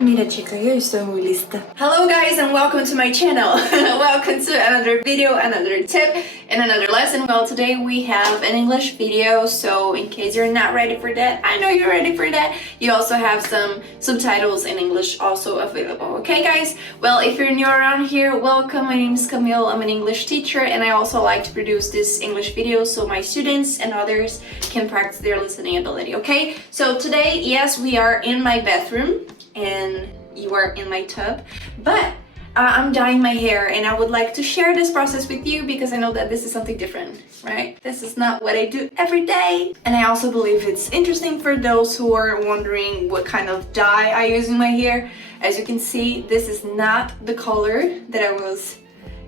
Mira chica, yo estoy muy lista. Hello guys and welcome to my channel. Welcome to another video, another tip, and another lesson. Well, today we have an English video, so in case you're not ready for that, I know you're ready for that. You also have some subtitles in English also available. Okay guys? Well, if you're new around here, welcome. My name is Camille. I'm an English teacher and I also like to produce this English videos so my students and others can practice their listening ability, okay? So today, yes, we are in my bathroom and you are in my tub, but I'm dyeing my hair and I would like to share this process with you because I know that this is something different, right? This is not what I do every day. And I also believe it's interesting for those who are wondering what kind of dye I use in my hair. As you can see, this is not the color that I was,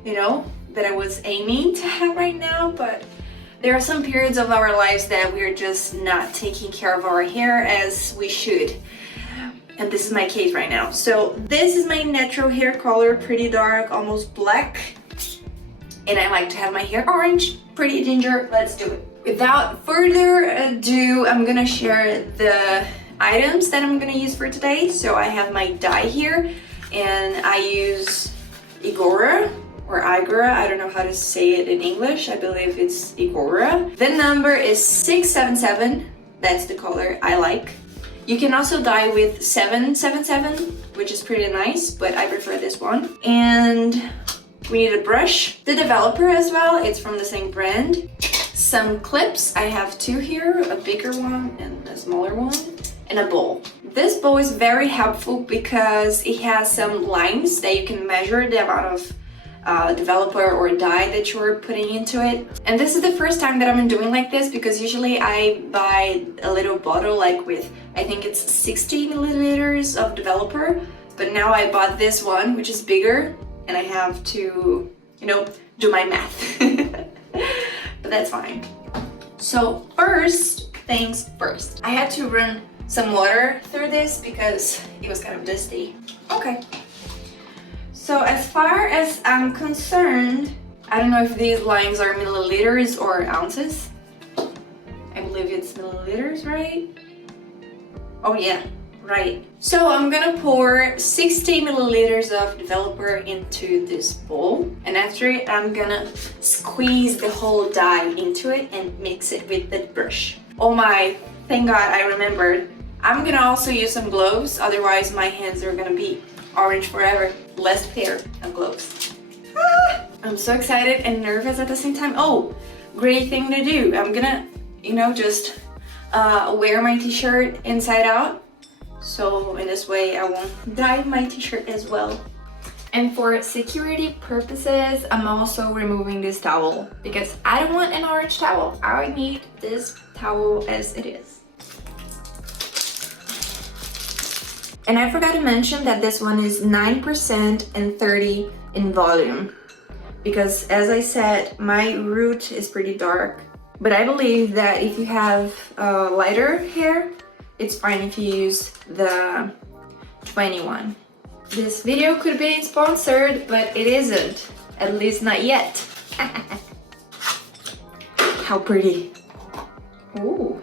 that I was aiming to have right now, but there are some periods of our lives that we're just not taking care of our hair as we should. And this is my case right now. So this is my natural hair color, pretty dark, almost black. And I like to have my hair orange, pretty ginger. Let's do it. Without further ado, I'm gonna share the items that I'm gonna use for today. So I have my dye here and I use Igora or Igora. I don't know how to say it in English. I believe it's Igora. The number is 677. That's the color I like. You can also dye with 777, which is pretty nice, but I prefer this one. And we need a brush. The developer as well, it's from the same brand. Some clips, I have two here, a bigger one and a smaller one, and a bowl. This bowl is very helpful because it has some lines that you can measure the amount of developer or dye that you're putting into it. And this is the first time that I'm doing like this because usually I buy a little bottle like with, I think it's 60 milliliters of developer, but now I bought this one which is bigger and I have to, do my math. But that's fine. So first things first, I had to run some water through this because it was kind of dusty. Okay. So as far as I'm concerned, I don't know if these lines are milliliters or ounces. I believe it's milliliters, right? Oh yeah, right. So I'm gonna pour 60 milliliters of developer into this bowl. And after it, I'm gonna squeeze the whole dye into it and mix it with the brush. Oh my, thank God I remembered. I'm gonna also use some gloves, otherwise my hands are gonna be orange forever. Last pair of gloves. I'm so excited and nervous at the same time. Oh, great thing to do. I'm gonna, just wear my t-shirt inside out. So in this way I won't dye my t-shirt as well. And for security purposes, I'm also removing this towel because I don't want an orange towel. I need this towel as it is. And I forgot to mention that this one is 9% and 30 in volume. Because as I said, my root is pretty dark. But I believe that if you have lighter hair, it's fine if you use the 21. This video could be sponsored, but it isn't. At least not yet. How pretty. Ooh.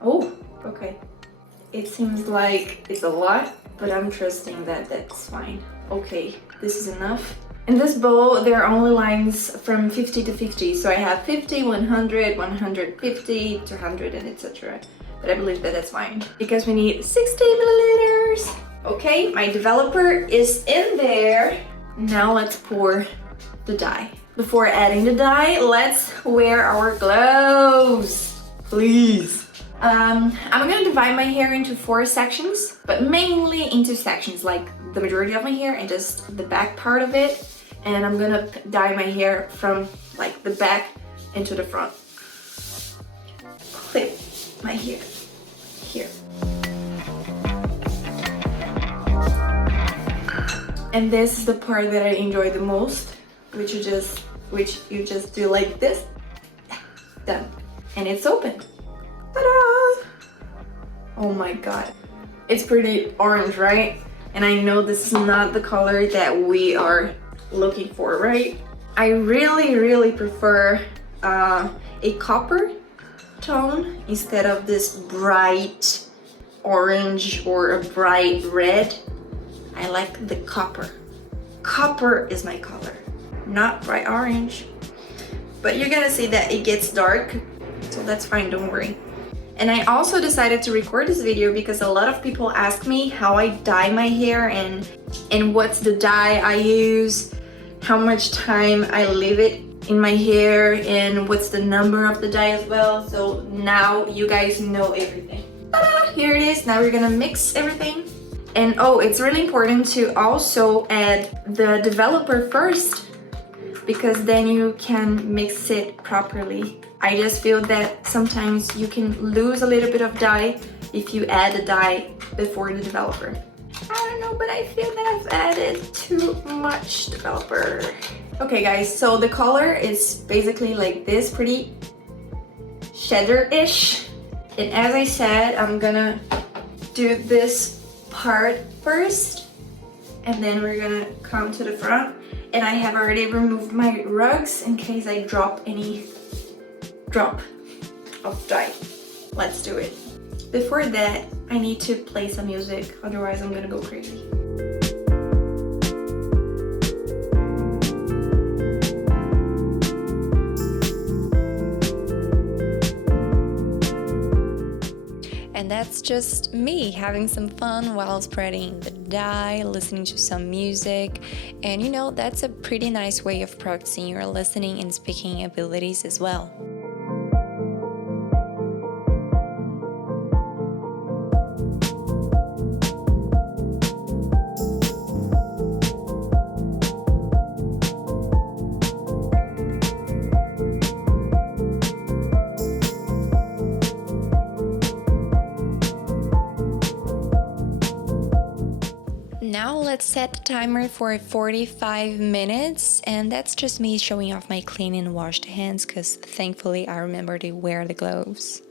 Oh, okay. It seems like it's a lot, but I'm trusting that that's fine. Okay, this is enough. In this bowl, there are only lines from 50 to 50. So I have 50, 100, 150, 200, and etc. But I believe that that's fine because we need 60 milliliters. Okay, my developer is in there. Now let's pour the dye. Before adding the dye, let's wear our gloves, please. I'm gonna divide my hair into 4 sections, but mainly into sections, like the majority of my hair and just the back part of it. And I'm gonna dye my hair from like the back into the front. Clip my hair here. And this is the part that I enjoy the most, which you just do like this. Done. And it's open. Ta-da! Oh my god. It's pretty orange, right? And I know this is not the color that we are looking for, right? I really prefer a copper tone instead of this bright orange or a bright red. I like the copper. Copper is my color, not bright orange. But you're gonna see that it gets dark, so that's fine, don't worry. And I also decided to record this video because a lot of people ask me how I dye my hair and what's the dye I use, how much time I leave it in my hair, and what's the number of the dye as well. So now you guys know everything. Ta-da! Here it is. Now we're gonna mix everything. And oh, it's really important to also add the developer first, because then you can mix it properly. I just feel that sometimes you can lose a little bit of dye if you add the dye before the developer. I don't know, but I feel that I've added too much developer. Okay guys, so the color is basically like this, pretty cheddar-ish. And as I said, I'm gonna do this part first, and then we're gonna come to the front. And I have already removed my rugs in case I drop any drop of dye. Let's do it. Before that, I need to play some music, otherwise I'm gonna go crazy. And that's just me having some fun while spreading the dye, listening to some music. And you know, that's a pretty nice way of practicing your listening and speaking abilities as well. Now let's set the timer for 45 minutes, and that's just me showing off my clean and washed hands because thankfully I remember to wear the gloves.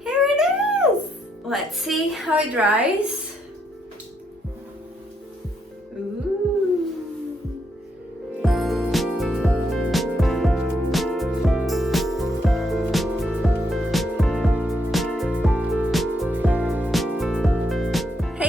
Here it is! Let's see how it dries. Ooh.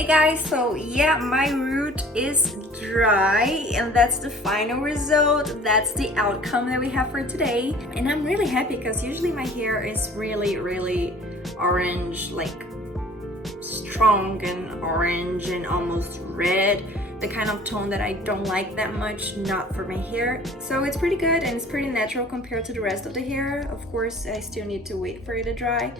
Guys, so yeah, my root is dry, and that's the final result. That's the outcome that we have for today, and I'm really happy because usually my hair is really orange, like strong and orange and almost red, the kind of tone that I don't like that much, not for my hair. So it's pretty good and it's pretty natural compared to the rest of the hair. Of course, I still need to wait for it to dry,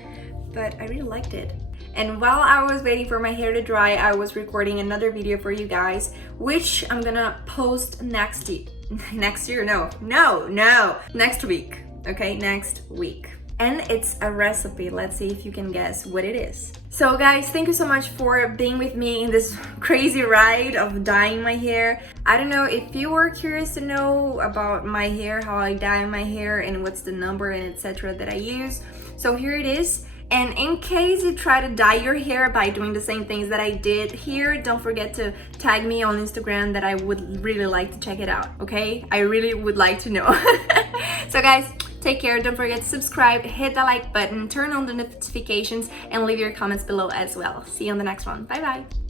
but I really liked it. And while I was waiting for my hair to dry, I was recording another video for you guys, which I'm gonna post next week. Next week, okay? Next week. And it's a recipe. Let's see if you can guess what it is. So guys, thank you so much for being with me in this crazy ride of dyeing my hair. I don't know if you were curious to know about my hair, how I dye my hair, and what's the number and etc. that I use. So here it is. And in case you try to dye your hair by doing the same things that I did here, don't forget to tag me on Instagram, that I would really like to check it out, okay? I really would like to know. So guys, take care. Don't forget to subscribe, hit the like button, turn on the notifications, and leave your comments below as well. See you on the next one. Bye bye.